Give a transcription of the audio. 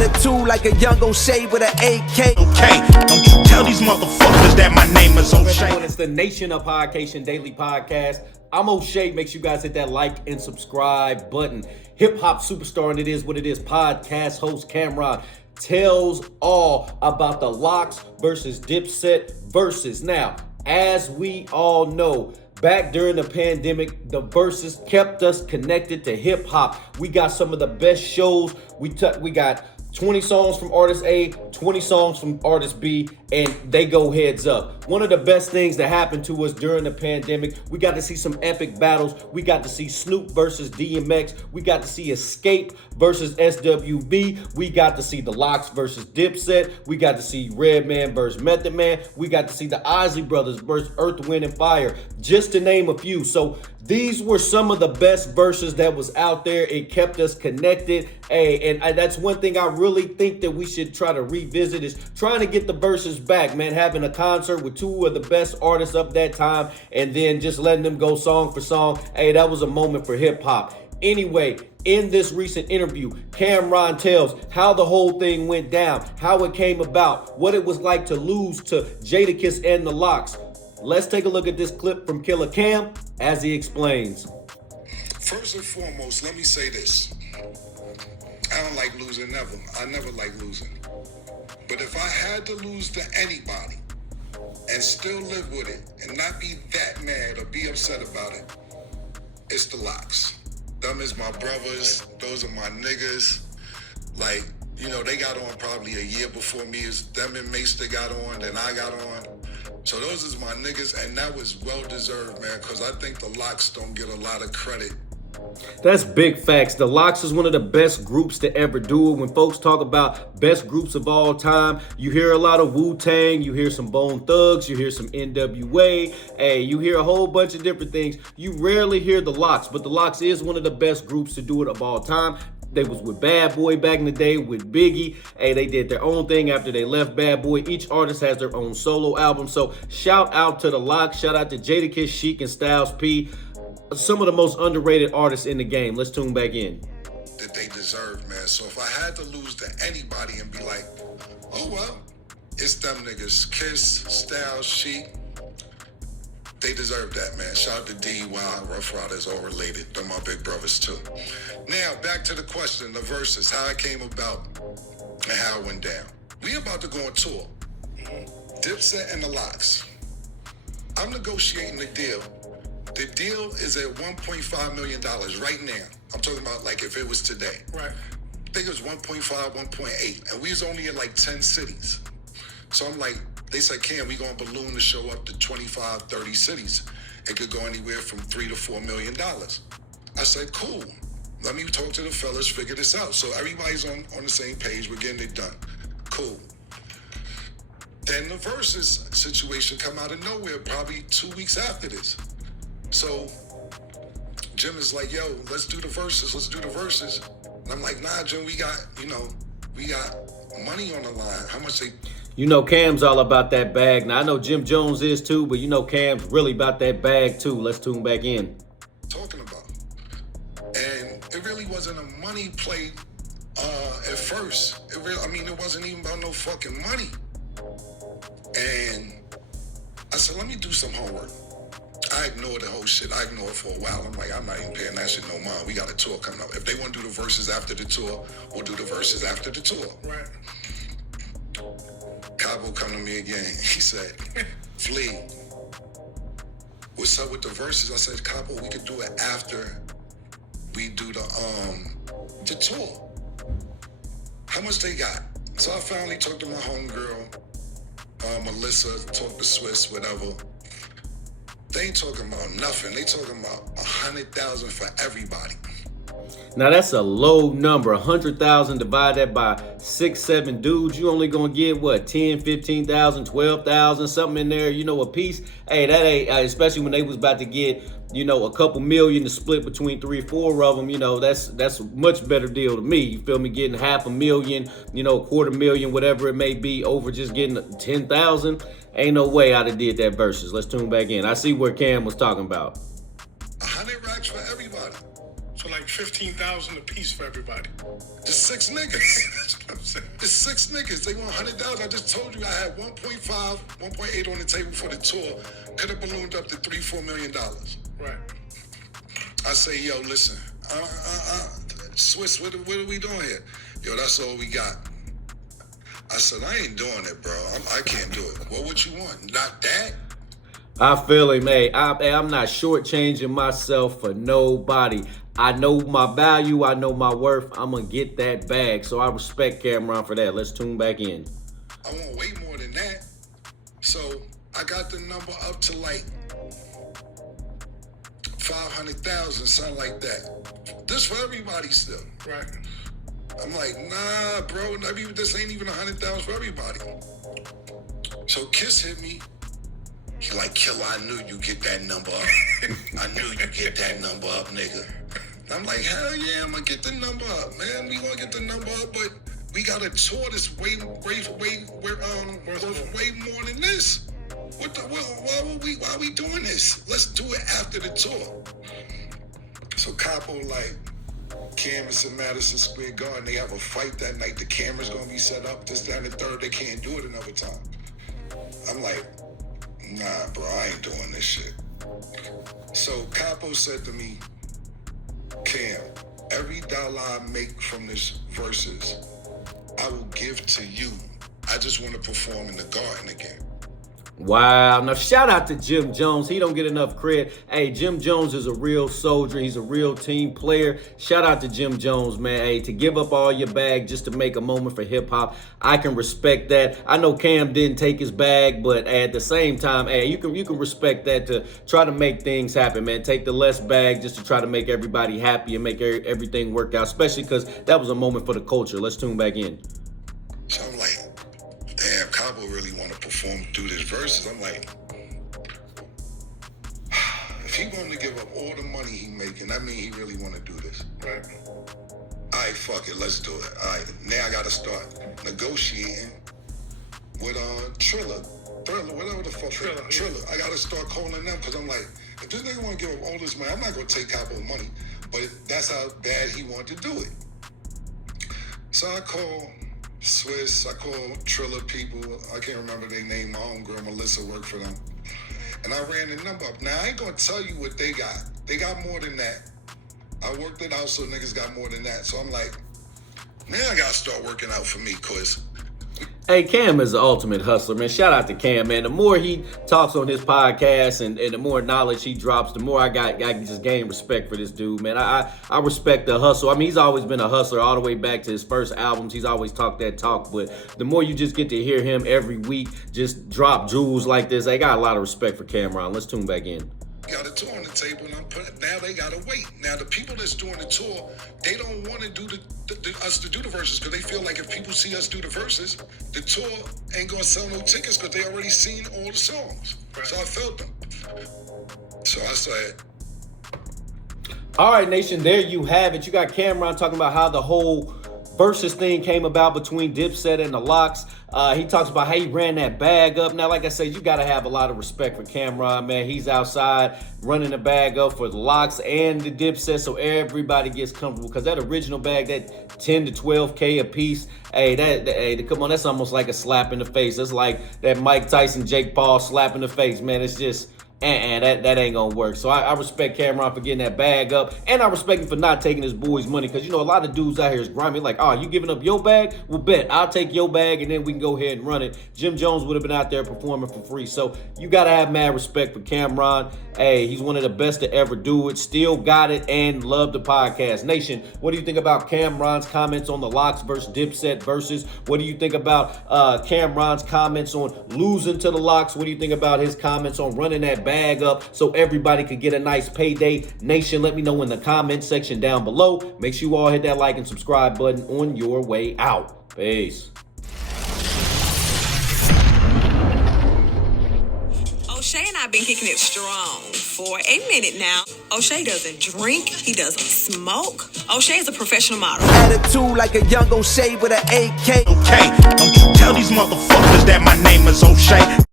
attitude like a young O'Shea with an AK. Okay, don't you tell these motherfuckers that my name is O'Shea. It's the Nation of Podcation Daily Podcast. I'm O'Shea. Make sure you guys hit that like and subscribe button. Hip hop superstar, and it is what it is. Podcast host Cameron tells all about the Locks versus Dipset Verzuz. Now, as we all know, back during the pandemic, the Verzuz kept us connected to hip hop. We got some of the best shows. We got 20 songs from artist A, 20 songs from artist B, and they go heads up. One of the best things that happened to us during the pandemic, we got to see some epic battles. We got to see Snoop versus DMX. We got to see Escape versus SWB. We got to see the Locks versus Dipset. We got to see Redman versus Method Man. We got to see the Isley Brothers versus Earth, Wind, and Fire, just to name a few. So these were some of the best verses that was out there. It kept us connected. Hey, and that's one thing I really think that we should try to revisit is trying to get the verses back, man. Having a concert with two of the best artists of that time and then just letting them go song for song. Hey, that was a moment for hip hop. Anyway, in this recent interview, Cameron tells how the whole thing went down, how it came about, what it was like to lose to Jadakiss and the Locks. Let's take a look at this clip from Killer Cam as he explains. First and foremost, let me say this. I don't like losing, never. I never like losing. But if I had to lose to anybody and still live with it and not be that mad or be upset about it, it's the Locks. Them is my brothers. Those are my niggas. Like, you know, they got on probably a year before me. It's them and Mace that got on, then I got on. So those is my niggas, and that was well-deserved, man, because I think the Locks don't get a lot of credit. That's big facts. The Locks is one of the best groups to ever do it. When folks talk about best groups of all time, you hear a lot of Wu-Tang, you hear some Bone Thugs, you hear some NWA, hey, you hear a whole bunch of different things. You rarely hear the Locks, but the Locks is one of the best groups to do it of all time. They was with Bad Boy back in the day, with Biggie. Hey, they did their own thing after they left Bad Boy. Each artist has their own solo album. So shout out to the Locks. Shout out to Jadakiss, Sheik, and Styles P. Some of the most underrated artists in the game. Let's tune back in. That they deserve, man. So if I had to lose to anybody and be like, oh, well, it's them niggas. Kiss, Styles, Sheik. They deserve that, man. Shout out to DY, Rough Riders, all related. They're my big brothers, too. Now, back to the question, the verses, how it came about and how it went down. We about to go on tour. Dipset and the Locks. I'm negotiating the deal. The deal is at $1.5 million right now. I'm talking about like if it was today. Right. I think it was 1.5, 1.8. And we was only in like 10 cities. So I'm like, they said, Cam, we gonna balloon the show up to 25, 30 cities. It could go anywhere from $3 to $4 million. I said, cool. Let me talk to the fellas, figure this out. So everybody's on the same page. We're getting it done. Cool. Then the Verzuz situation come out of nowhere, probably 2 weeks after this. So Jim is like, yo, let's do the Verzuz. Let's do the Verzuz. And I'm like, nah, Jim, we got money on the line. How much they... You know Cam's all about that bag. Now, I know Jim Jones is too, but you know Cam's really about that bag too. Let's tune back in. Talking about. And it really wasn't a money play at first. It wasn't even about no fucking money. And I said, let me do some homework. I ignored the whole shit. I ignored it for a while. I'm like, I'm not even paying that shit no mind. We got a tour coming up. If they want to do the Verzuz after the tour, we'll do the Verzuz after the tour. Right. Cabo come to me again. He said, Flea, what's up with the Verzuz? I said, Cabo, we could do it after we do the tour. How much they got? So I finally talked to my homegirl, Melissa, talked to Swiss, whatever. They ain't talking about nothing. They talking about 100,000 for everybody. Now that's a low number. 100,000 divided by 6, 7 dudes. You only gonna get what, 10, 15,000, 12,000, something in there, a piece. Hey, that ain't, especially when they was about to get, a couple million to split between 3 or 4 of them. That's a much better deal to me. You feel me? Getting $500,000, $250,000, whatever it may be, over just getting 10,000. Ain't no way I'd have did that Verzuz. Let's tune back in. I see where Cam was talking about. 100 racks for everybody. So like 15,000 a piece for everybody. Just 6 niggas. That's what I'm It's 6 niggas. They want 100,000. I just told you I had 1.5, 1.8 on the table for the tour. Could have ballooned up to $3-4 million. Right. I say, yo, listen, Swiss, what are we doing here? Yo, that's all we got. I said, I ain't doing it, bro. I can't do it. Well, what you want? Not that? I feel him, hey. I'm not shortchanging myself for nobody. I know my value. I know my worth. I'm going to get that bag. So I respect Cameron for that. Let's tune back in. I want way more than that. So I got the number up to like 500,000, something like that. This for everybody still. Right. I'm like, nah, bro. This ain't even 100,000 for everybody. So Kiss hit me. He like, Killer, I knew you get that number up. I knew you get that number up, nigga. And I'm like, hell yeah, I'm gonna get the number up, man. We gonna get the number up, but we got a tour that's way more than this. Why are we doing this? Let's do it after the tour. So Capo like, Canvas in Madison Square Garden, they have a fight that night. The camera's gonna be set up. This, that, and the third. They can't do it another time. I'm like, nah, bro, I ain't doing this shit. So Capo said to me, Cam, every dollar I make from this Verzuz, I will give to you. I just want to perform in the Garden again. Wow. Now, shout out to Jim Jones. He don't get enough credit. Hey, Jim Jones is a real soldier. He's a real team player. Shout out to Jim Jones, man. Hey, to give up all your bag just to make a moment for hip-hop, I can respect that. I know Cam didn't take his bag, but at the same time, hey, you can respect that to try to make things happen, man. Take the less bag just to try to make everybody happy and make everything work out, especially because that was a moment for the culture. Let's tune back in. So I'm like, damn, Cabo really want to perform through this Verzuz. I'm like, if he wanted to give up all the money he making, that mean he really want to do this. Right. All right, fuck it, let's do it. All right, now I got to start negotiating with Triller, whatever the fuck. Triller. I got to start calling them because I'm like, if this nigga want to give up all this money, I'm not going to take Cabo money, but that's how bad he wanted to do it. So I call Swiss, I call Triller people, I can't remember their name, my homegirl Melissa worked for them. And I ran the number up. Now I ain't gonna tell you what they got. They got more than that. I worked it out so niggas got more than that. So I'm like, now I gotta start working out for me, cause Hey, Cam is the ultimate hustler, man. Shout out to Cam, man. The more he talks on his podcast and the more knowledge he drops, the more I just gain respect for this dude, man. I respect the hustle. I mean, he's always been a hustler all the way back to his first albums. He's always talked that talk, but the more you just get to hear him every week just drop jewels like this, I got a lot of respect for Cameron. Let's tune back in. got a tour on the table, and now they gotta wait. Now the people that's doing the tour, they don't want to do us to do the verses because they feel like if people see us do the verses, the tour ain't gonna sell no tickets because they already seen all the songs. Right. So I felt them. So I said, all right, Nation, there you have it. You got Cameron talking about how the whole Verzuz thing came about between Dipset and the Locks. He talks about how he ran that bag up. Now, like I said, you got to have a lot of respect for Cameron, man. He's outside running the bag up for the Locks and the Dipset so everybody gets comfortable. Because that original bag, that 10 to 12K a piece, hey, come on, that's almost like a slap in the face. That's like that Mike Tyson, Jake Paul slap in the face, man. It's just... that ain't gonna work. So I respect Cameron for getting that bag up, and I respect him for not taking his boy's money, because you know a lot of dudes out here is grimy, like, oh, you giving up your bag? Well, bet I'll take your bag and then we can go ahead and run it. Jim Jones would have been out there performing for free. So you gotta have mad respect for Cameron. Hey, he's one of the best to ever do it. Still got it, and love the podcast. Nation, what do you think about Cameron's comments on the Locks versus Dipset Verzuz? What do you think about Cameron's comments on losing to the Locks? What do you think about his comments on running that bag up so everybody could get a nice payday? Nation, let me know in the comment section down below. Make sure you all hit that like and subscribe button on your way out. Peace. O'Shea and I have been kicking it strong for a minute now. O'Shea doesn't drink. He doesn't smoke. O'Shea is a professional model. Attitude like a young O'Shea with an AK. Okay, don't you tell these motherfuckers that my name is O'Shea.